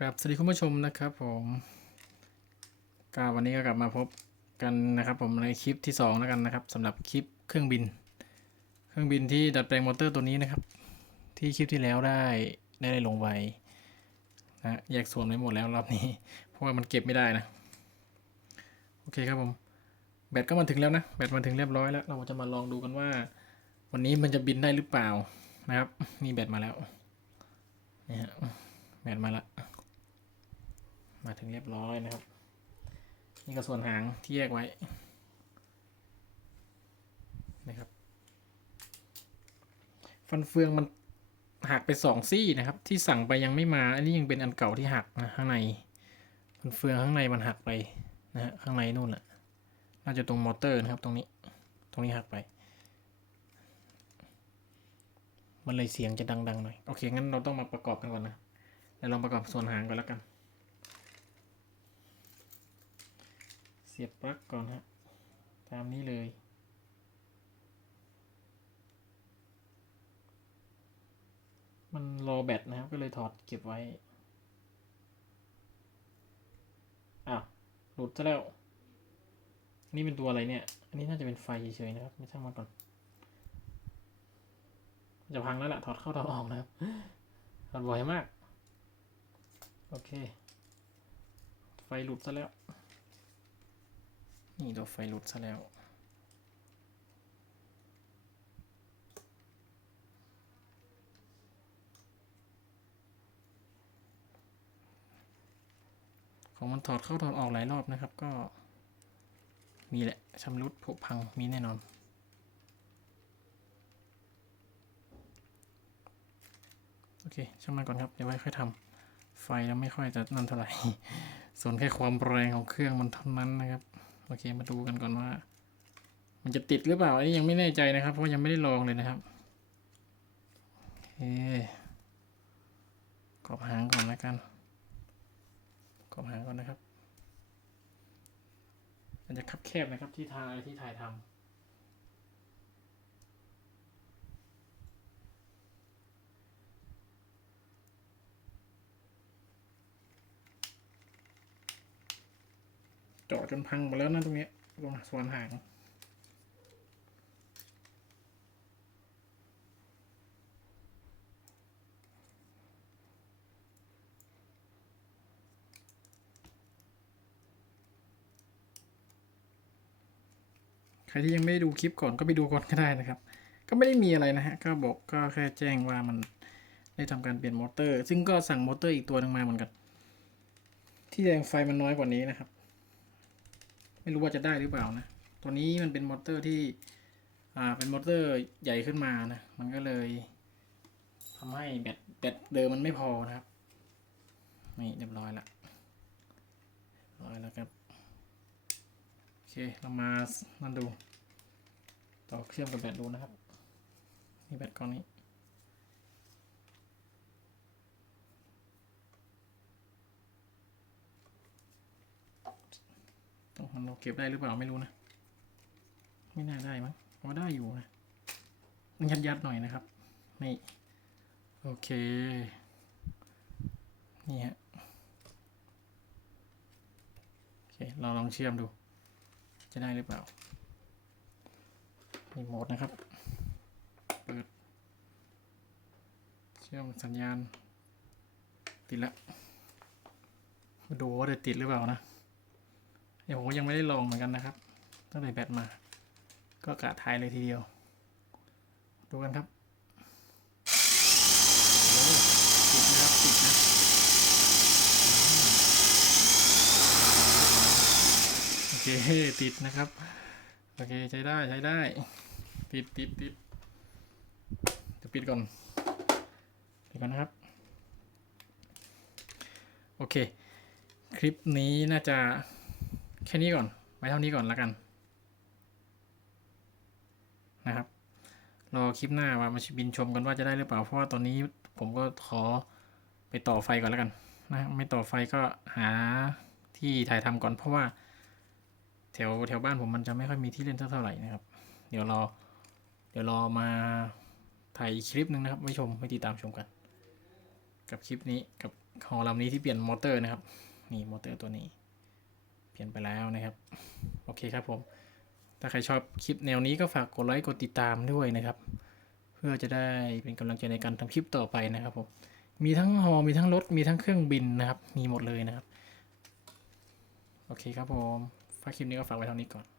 ครับสวัสดีคุณผู้ชมนะครับผมก็วันนี้ก็กลับมาพบกันนะครับ ผมในคลิปที่สองแล้วกันนะครับสำหรับคลิปเครื่องบิน เครื่องบินที่ดัดแปลงมอเตอร์ตัวนี้นะครับ ที่คลิปที่แล้วได้ได้ลงไว้นะแยกส่วนไว้หมดแล้วรอบนี้ เพราะว่ามันเก็บไม่ได้นะโอเคครับผมแบตก็มาถึงแล้วนะแบตมาถึงเรียบร้อยแล้ว เราจะมาลองดูกันว่า วันนี้มันจะบินได้หรือเปล่านะครับนี่แบตมาแล้วนี่ฮะแบตมาและ มาถึงเรียบร้อยนะครับ นี่ก็ส่วนหางที่แยกไว้นะครับ ฟันเฟืองมันหักไปสองซี่นะครับ ที่สั่งไปยังไม่มา อันนี้ยังเป็นอันเก่าที่หักนะข้างใน ฟันเฟืองข้างในมันหักไปนะฮะข้างในนู่นแหละน่าจะตรงมอเตอร์นะครับตรงนี้ ตรงนี้หักไป มันเลยเสียงจะดังๆหน่อย โอเค งั้นเราต้องมาประกอบกันก่อนนะเดี๋ยวลองประกอบส่วนหางก่อนแล้วกัน เสียบปลั๊กก่อนฮะ ตามนี้เลย มันรอแบตนะครับ ก็เลยถอดเก็บไว้ อ้าว หลุดซะแล้วนนี้เป็นตัวอะไรเนี่ย อันนี้น่าจะเป็นไฟเฉยๆนะครับ ไม่ช่างมันก่อน จะพังแล้วล่ะ ถอดเข้าถอดออกนะครับ ถอดบ่อยมาก โอเค ไฟหลุดซะแล้ว นี่ตัวไฟลุดซะแล้ว ของมันถอดเข้าถอดออกหลายรอบนะครับก็ มีแหละชำรุดผุพังมีแน่นอนโอเคช่างมันก่อนครับ เดี๋ยวไว้ค่อยทำไฟแล้วไม่ค่อยจะนั่นเท่าไหร่ ส่วนแค่ความแรงของเครื่องมันเท่านั้นนะครับ โอเคมาดูกันก่อนว่า มันจะติดหรือเปล่าอันนี้ยังไม่แน่ใจนะครับ เพราะยังไม่ได้ลองเลยนะครับโอเคกรอบหางก่อนนะกันกรอบหางก่อนนะครับมันจะคับแคบนะครับที่ทางที่ถ่ายทำ จาะจนพังหมดแล้วนะตรงนี้ตรงส่วนหางใครที่ยังไม่ดูคลิปก่อนก็ไปดูก่อนก็ได้นะครับ ก็ไม่ได้มีอะไรนะฮะ ก็บอกก็แค่แจ้งว่ามันได้ทำการเปลี่ยนมอเตอร์ ซึ่งก็สั่งมอเตอร์อีกตัวหนึงมาเหมือนกัน ที่แรงไฟมันน้อยกว่านี้นะครับ ไม่รู้ว่าจะได้หรือเปล่านะ ตัวนี้มันเป็นมอเตอร์ที่ อ่า เป็นมอเตอร์ใหญ่ขึ้นมานะ มันก็เลยทำให้แบตแบตเดิมมันไม่พอนะครับ นี่เรียบร้อยละเรียบร้อยแล้วครับ โอเค เรามานั่นดู ต่อเชื่อมกับแบตดูนะครับ นี่แบตก้อนนี้ ต้องมันเราเก็บได้หรือเปล่าไม่รู้นะ ไม่น่าได้มั้งว่าได้อยู่นะมันยัดยัดๆหน่อยนะครับนี่โอเค นี่ฮะโอเคเราลองเชื่อมดู จะได้หรือเปล่ามีโหมดนะครับ เปิด เชื่อมสัญญาณ ติดละมาดูว่าจะติดหรือเปล่านะ เดี๋ยวผมยังไม่ได้ลองเหมือนกันนะครับ ตั้งแต่แบตมา ก็กะถ่ายเลยทีเดียว ดูกันครับโอ้ติดนะครับติดนะโอเคติดนะครับ โอเคใช้ได้ใช้ได้ ติดติดติดเดี๋ยวปิดก่อนปิดก่อนนะครับ โอเค คลิปนี้น่าจะ แค่นี้ก่อน ไว้เท่านี้ก่อนแล้วกัน นะครับ รอคลิปหน้าว่ามาบินชมกันว่าจะได้หรือเปล่า เพราะว่าตอนนี้ผมก็ขอไปต่อไฟก่อนแล้วกัน นะ ไม่ต่อไฟก็หาที่ถ่ายทำก่อน เพราะว่า แถวแถวบ้านผมมันจะไม่ค่อยมีที่เล่นเท่าไหร่นะครับ เดี๋ยวรอ เดี๋ยวรอมาถ่ายคลิปหนึ่งนะครับไว้ชมไว้ติดตามชมกัน กับคลิปนี้กับหอลำนี้ที่เปลี่ยนมอเตอร์นะครับ นี่มอเตอร์ตัวนี้ เปลี่ยนไปแล้วนะครับ โอเคครับผม ถ้าใครชอบคลิปแนวนี้ก็ฝากกดไลค์กดติดตามด้วยนะครับ เพื่อจะได้เป็นกำลังใจในการทำคลิปต่อไปนะครับผม มีทั้งฮอมีทั้งรถ มีทั้งเครื่องบินนะครับ มีหมดเลยนะครับ โอเคครับผม ฝากคลิปนี้ก็ฝากไว้เท่านี้ก่อน